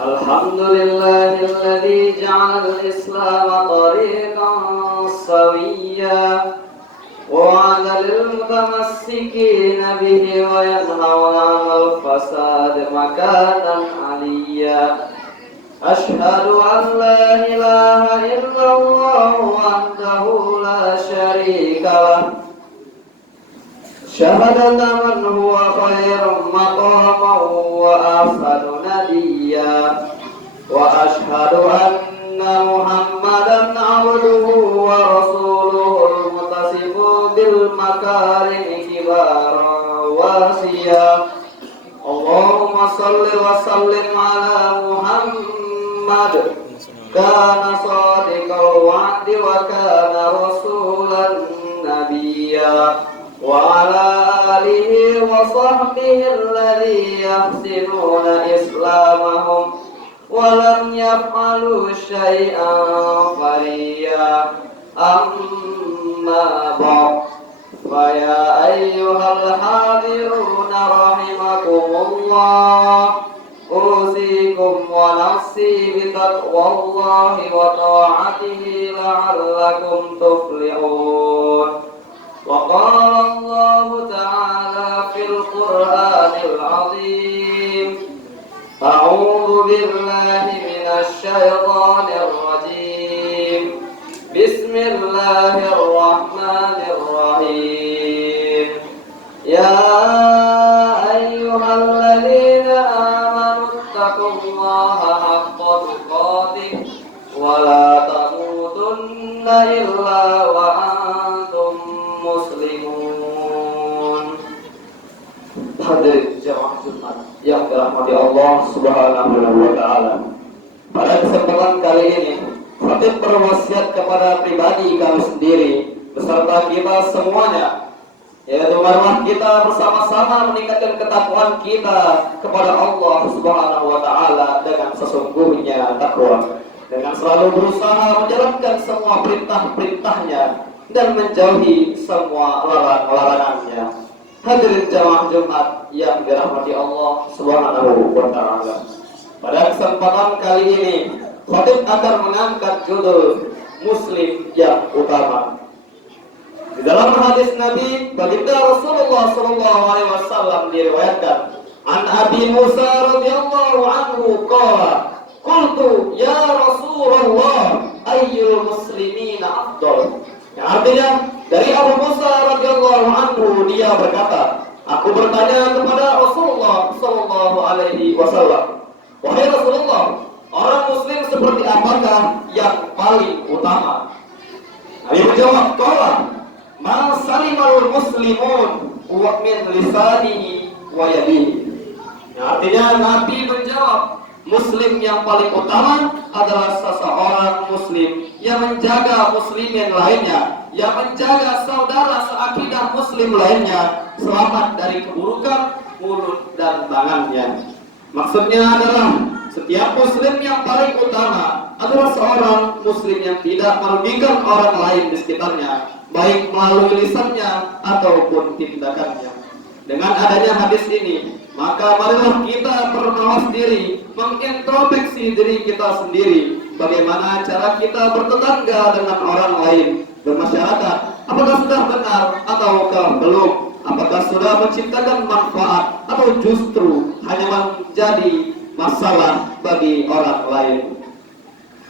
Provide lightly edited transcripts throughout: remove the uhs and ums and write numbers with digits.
الحمد لله الذي جعل الإسلام طريقا سويا ووعد للمتمسكين به وينهون عن الفساد مكانا عليا أشهد أن لا إله إلا الله وحده لا شريك له شهادة من هو خير مقاما وأفضل نديا وأشهد أن محمدا عبده ورسوله المتصف بالمكارم كبارا واسيا اللهم صل وسلم على محمد كان صادق الوعد وكان رسولا نبيا وعلى آله وصحبه الذين يحسنون إسلامهم ولم يفعلوا شيئا فريا أما بعد فيا أيها الحاضرون رحمكم الله أوصيكم ونفسي بتقوى الله وطاعته لعلكم تفلحون وقال الله تعالى في القرآن العظيم أعوذ بالله من الشيطان الرجيم بسم الله الرحمن الرحيم يا أيها الذين آمنوا اتقوا الله حق تقاته ولا تموتن إلا وأنتم muslimun. Hadirin jamaah Jumat yang dirahmati Allah Subhanahu wa taala. Pada kesempatan kali ini, khatib berwasiat kepada pribadi kami sendiri beserta kita semuanya, yaitu marilah kita bersama-sama meningkatkan ketakwaan kita kepada Allah Subhanahu wa taala dengan sesungguhnya takwa, dengan selalu berusaha menjalankan semua perintah-perintahnya dan menjauhi semua larangan-larangannya. Hadirin jamaah Jumat yang dirahmati Allah Subhanahu wa taala. Pada kesempatan kali ini, khatib akan mengangkat judul Muslim yang utama. Di dalam hadis Nabi, baginda Rasulullah sallallahu alaihi wasallam diriwayatkan, an Abi Musa radhiyallahu anhu qala, qultu ya Rasulullah ayyul muslimina afdal. Yang artinya dari Abu Musa radhiyallahu anhu, dia berkata, aku bertanya kepada Rasulullah sallallahu alaihi wasallam, wahai Rasulullah, orang muslim seperti apakah yang paling utama? Nabi menjawab, qala ma salimal muslimun wa min lisanihi wa yadihi. Yang artinya Nabi menjawab, muslim yang paling utama adalah seseorang muslim yang menjaga muslimin lainnya, yang menjaga saudara seakidah muslim lainnya selamat dari keburukan mulut dan tangannya. Maksudnya adalah setiap muslim yang paling utama adalah seorang muslim yang tidak merugikan orang lain di sekitarnya, baik melalui lisannya ataupun tindakannya. Dengan adanya hadis ini, maka marilah kita bermawas diri, mengintrospeksi diri kita sendiri, bagaimana cara kita bertetangga dengan orang lain, bermasyarakat, apakah sudah benar ataukah belum, apakah sudah menciptakan manfaat atau justru hanya menjadi masalah bagi orang lain.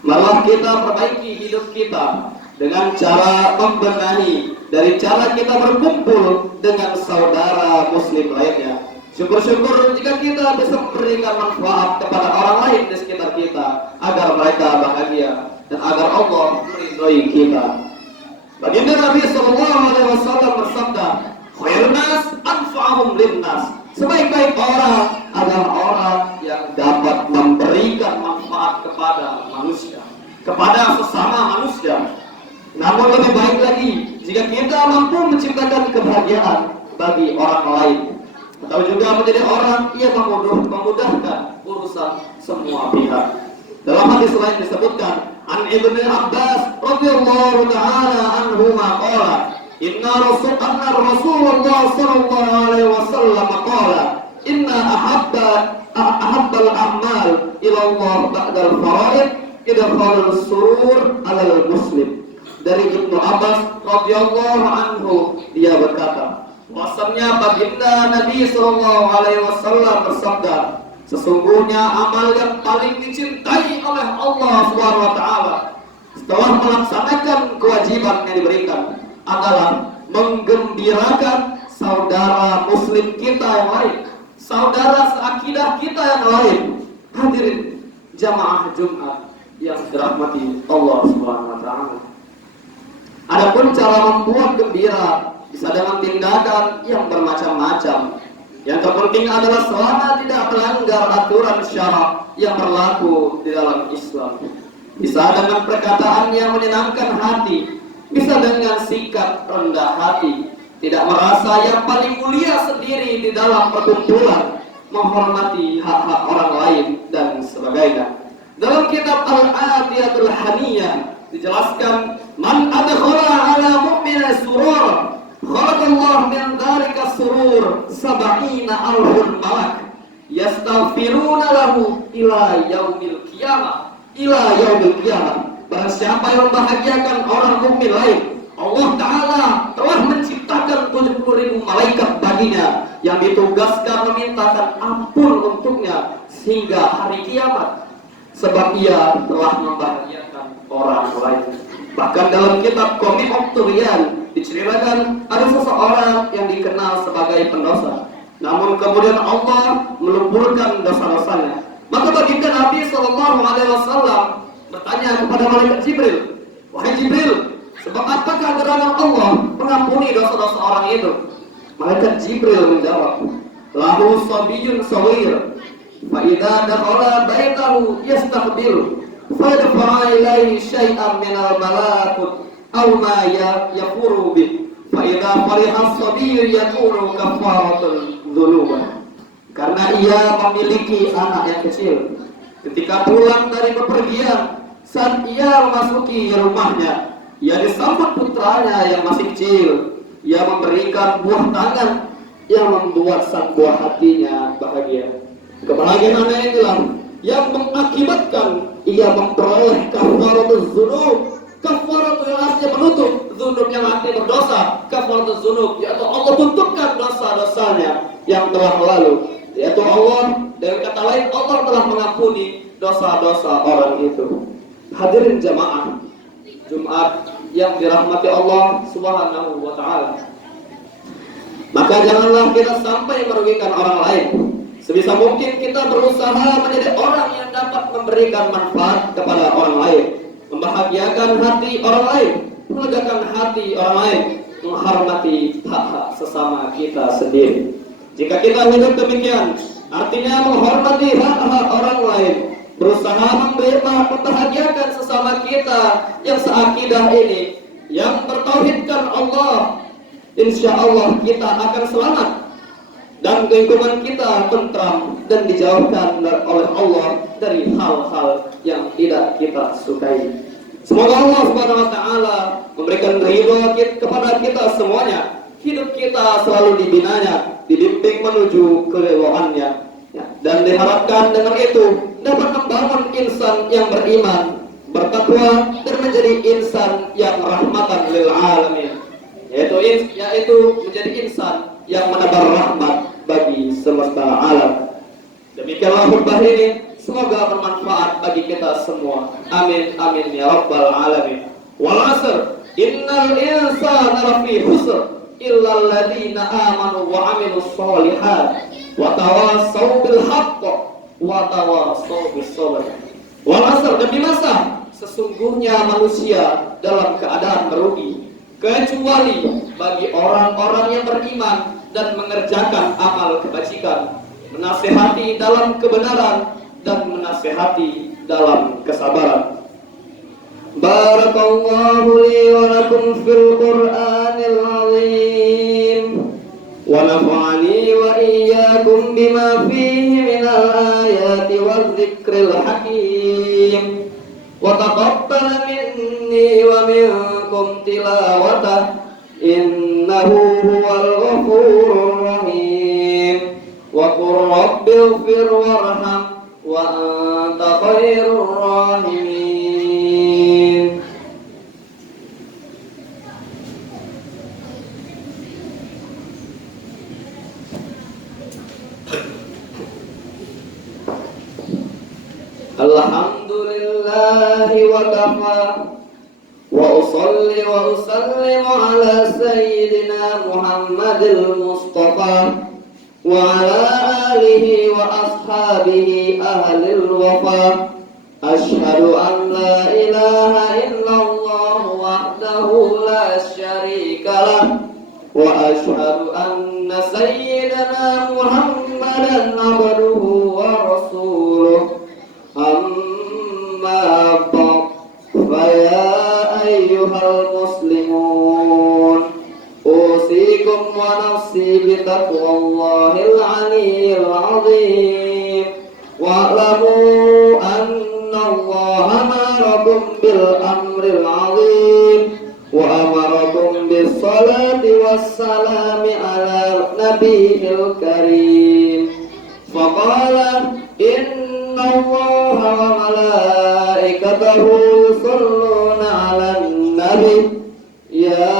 Marilah kita perbaiki hidup kita dengan cara membenahi dari cara kita berkumpul dengan saudara muslim lainnya. Syukur-syukur jika kita bisa memberikan manfaat kepada orang lain di sekitar kita agar mereka bahagia dan agar Allah meridhai kita. Baginda Nabi sallallahu alaihi wasallam bersabda, khairun nas anfa'uhum linnas. Sebaik-baik orang adalah orang yang dapat memberikan manfaat kepada manusia, kepada sesama manusia. Namun lebih baik lagi jika kita mampu menciptakan kebahagiaan bagi orang lain, atau juga menjadi orang yang memudahkan urusan semua pihak. Dalam hadis lain disebutkan, an Ibnu Abbas radhiyallahu taala anhuma qala, inna Rasulullah sallallahu alaihi wasallam qala, inna ahabba ahabbal a'mal ila Allah ba'dal faraid idkhalul surur 'alal muslim. Dari Ibnu Abbas radhiyallahu anhu, dia berkata, bahwasanya baginda Nabi sallallahu alaihi wasallam bersabda, sesungguhnya amal yang paling dicintai oleh Allah Subhanahu wa taala setelah melaksanakan kewajiban yang diberikan adalah menggembirakan saudara muslim kita yang lain, saudara seakidah kita yang lain. Hadirin jamaah Jumat yang dirahmati Allah Subhanahu wa taala. Adapun cara membuat gembira bisa dengan tindakan yang bermacam-macam. Yang terpenting adalah selama tidak melanggar aturan syarak yang berlaku di dalam Islam. Bisa dengan perkataan yang menyenangkan hati, bisa dengan sikap rendah hati, tidak merasa yang paling mulia sendiri di dalam perkumpulan, menghormati hak-hak orang lain dan sebagainya. Dalam kitab Al-Adiyatul Haniyah dijelaskan, man adkhala ala mu'mina surura khalaqallahu min dzalika surur 70,000 malak yastaghfiruna lahu ila yaumil qiyamah. Barang siapa yang membahagiakan orang mukmin lain, Allah Ta'ala telah menciptakan 70,000 malaikat baginya yang ditugaskan memintakan ampun untuknya sehingga hari kiamat, sebab ia telah membahagiakan orang lain. Bahkan dalam kitab Komik Okturian diceritakan ada seseorang yang dikenal sebagai pendosa, namun kemudian Allah melumpuhkan dosa-dosanya. Maka baginda Nabi SAW bertanya kepada malaikat Jibril, wahai Jibril, sebab apakah gerangan Allah mengampuni dosa-dosa orang itu? Malaikat Jibril menjawab, lahu sabiyyun shawir, fa idza dakhala baitahu yastaqbilu fa yadfa'a ilaihi syai'an minal malakut aw ma yafuru bih, fa idza fariha as-sabiyyu yakunu kafaratul dzunub. Karena ia memiliki anak yang kecil, ketika pulang dari bepergian, saat ia memasuki rumahnya, ia disambut putranya yang masih kecil. Ia memberikan buah tangan yang membuat sang buah hatinya bahagia. Kebahagiaan anak inilah yang mengakibatkan ia memperoleh kafaratul dzunub. Kafaratul yang artinya menutup, dzunub yang artinya berdosa. Kafaratul dzunub yaitu Allah tutupkan dosa-dosanya yang telah lalu, yaitu Allah, dengan kata lain Allah telah mengampuni dosa-dosa orang itu. Hadirin jamaah Jumat yang dirahmati Allah Subhanahu wa taala, maka janganlah kita sampai merugikan orang lain. Sebisa mungkin kita berusaha menjadi orang yang dapat memberikan manfaat kepada orang lain, membahagiakan hati orang lain, melegakan hati orang lain, menghormati hak-hak sesama kita sendiri. Jika kita hidup demikian, artinya menghormati hak-hak orang lain, berusaha membahagiakan sesama kita yang seakidah ini, yang bertauhidkan Allah, insya Allah kita akan selamat dan lingkungan kita tentram dan dijauhkan oleh Allah dari hal-hal yang tidak kita sukai. Semoga Allah Subhanahu wa taala memberikan ridho kepada kita semuanya. Hidup kita selalu dibinanya, dibimbing menuju keridhoannya, dan diharapkan dengan itu dapat membangun insan yang beriman, bertakwa, dan menjadi insan yang rahmatan lil alamin, yaitu menjadi insan yang menebar rahmat bagi semesta alam. Demikianlah khutbah ini, semoga bermanfaat bagi kita semua. Amin amin ya rabbal alamin. Wal 'asr innal insana lafi khusr illal ladzina amanu wa 'amilus sholihat wa tawassaw bil haqq wa tawassaw bis sabr. Wal 'asr, demi masa, sesungguhnya manusia dalam keadaan merugi, kecuali bagi orang-orang yang beriman dan mengerjakan amal kebajikan, menasihati dalam kebenaran dan menasihati dalam kesabaran. Barakallahu li wa lakum fil Qur'anil azim wa nafa'ani wa iyyakum bima fihi minal ayati waz zikril hakim wa taqabbal minni wa minkum tilawatah innahu huwal ghafurur rahim. وقل رب اغفر وارحم وأنت خير الراحمين. الحمد لله وكفى وأصلي وأسلم على سيدنا محمد المصطفى وعلى آله وأصحابه أهل الوفا. أشهد أن لا إله إلا الله وحده لا شريك له وأشهد أن سيدنا محمدا عبده ورسوله. أما بعد فيا أيها المسلمون أوصيكم ونفسي بتقوى الله العلي العظيم واعلموا أن الله أمركم بالأمر العظيم وأمركم بالصلاة والسلام على نبيه الكريم فقال إن الله وملائكته يصلون على النبي يا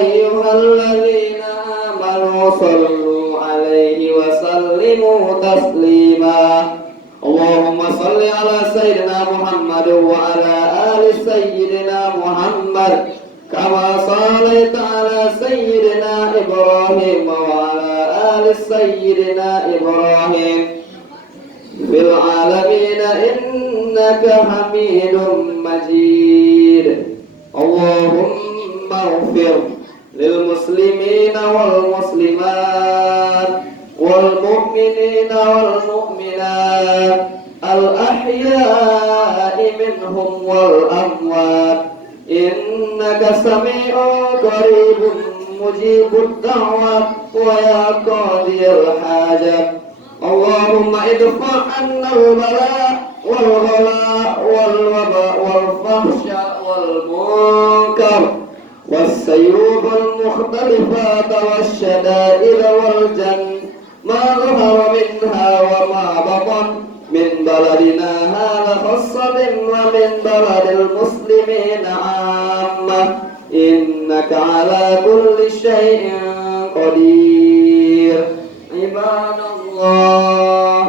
أيها الذين آمنوا صلوا عليه وسلموا تسليما. اللهم صل على سيدنا محمد وعلى آل سيدنا محمد كما صليت على سيدنا إبراهيم وعلى آل سيدنا إبراهيم في العالمين إنك حميد مجيد. اللهم اغفر للمسلمين والمسلمات والمؤمنين والمؤمنات الأحياء منهم والأموات إنك سميع قريب مجيب الدعوة ويا قاضي الحاجة. اللهم ادفع عنا البلاء والغلاء والوباء والفحشاء والمنكر والسيوف المختلفات والشدائد والجن ما ظهر منها وما بطن من بلدنا هذا خاصة ومن بلد المسلمين عامة إنك على كل شيء قدير. عباد الله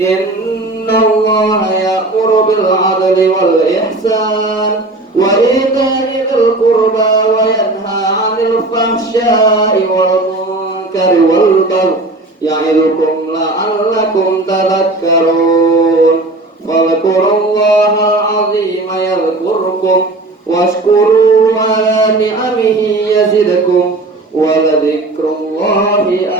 إن الله يأمر بالعدل والإحسان وإيتاء ذي القربى وينهى عن الفحشاء والمنكر والبغي يعظكم لعلكم تذكرون. فاذكروا الله العظيم يذكركم واشكروا على نعمه يزدكم ولذكر الله